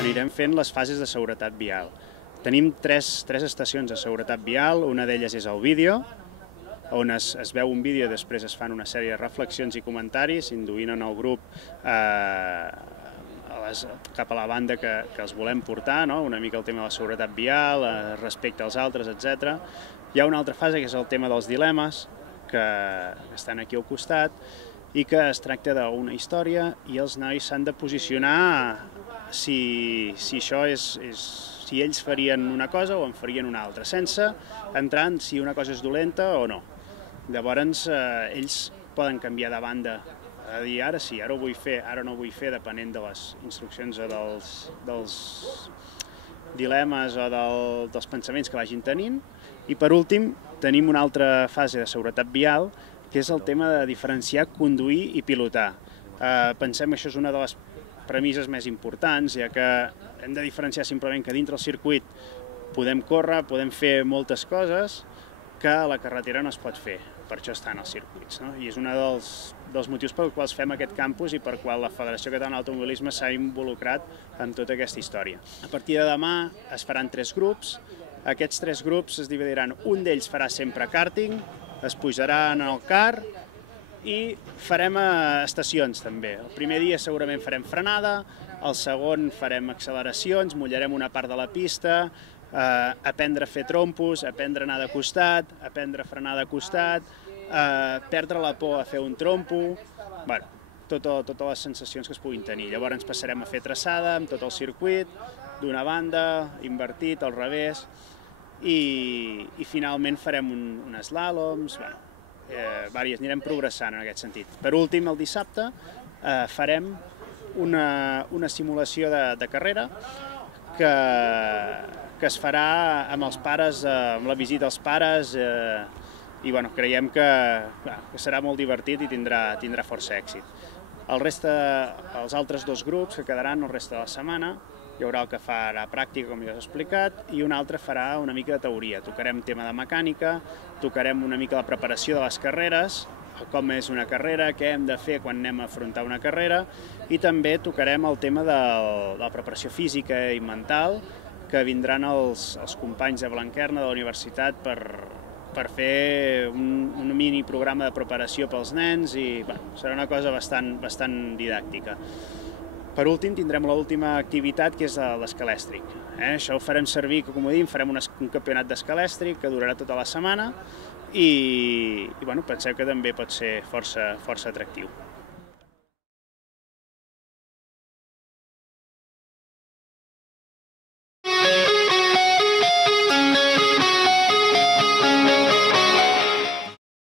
Anirem fent les fases de seguretat vial. Tenim tres estacions de seguretat vial, una d'elles és el vídeo, on es veu un vídeo i després es fan una sèrie de reflexions i comentaris, induint en el grup cap a la banda que els volem portar, una mica el tema de la seguretat vial, respecte als altres, etc. Hi ha una altra fase que és el tema dels dilemes, que estan aquí al costat, i que es tracta d'una història i els nois s'han de posicionar si ells farien una cosa o en farien una altra, sense entrar en si una cosa és dolenta o no. Llavors, ells poden canviar de banda, a dir ara sí, ara ho vull fer, ara no ho vull fer, depenent de les instruccions o dels dilemes o dels pensaments que vagin tenint. I per últim, tenim una altra fase de seguretat vial, que és el tema de diferenciar conduir i pilotar. Pensem que això és una de les premisses més importants, ja que hem de diferenciar simplement que dintre el circuit podem córrer, podem fer moltes coses que a la carretera no es pot fer. Per això estan els circuits. I és un dels motius pels quals fem aquest campus i per qual la Federació Catalana d'Automobilisme s'ha involucrat en tota aquesta història. A partir de demà es faran 3 grups. Aquests 3 grups es dividiran. Un d'ells farà sempre karting, es pujarà en el car i farem estacions també. El primer dia segurament farem frenada, el segon farem acceleracions, mullarem una part de la pista, aprendre a fer trompos, aprendre a anar de costat, aprendre a frenar de costat, perdre la por a fer un trompo, totes les sensacions que es puguin tenir. Llavors passarem a fer traçada amb tot el circuit, d'una banda, invertit, al revés, i finalment farem un slàloms, anirem progressant en aquest sentit. Per últim, el dissabte, farem una simulació de carrera que es farà amb els pares, amb la visita als pares, i creiem que serà molt divertit i tindrà força èxit. Els altres 2 grups que quedaran el resta de la setmana, hi haurà el que farà pràctica, com ja us he explicat, i un altre farà una mica de teoria. Tocarem tema de mecànica, tocarem una mica la preparació de les carreres, com és una carrera, què hem de fer quan anem a afrontar una carrera, i també tocarem el tema de la preparació física i mental, que vindran els companys de Blanquerna, de la universitat, per fer un mini programa de preparació pels nens i serà una cosa bastant didàctica. Per últim, tindrem l'última activitat, que és l'escalèstric. Això ho farem servir, com ho dic, farem un campionat d'escalèstric que durarà tota la setmana i penseu que també pot ser força atractiu.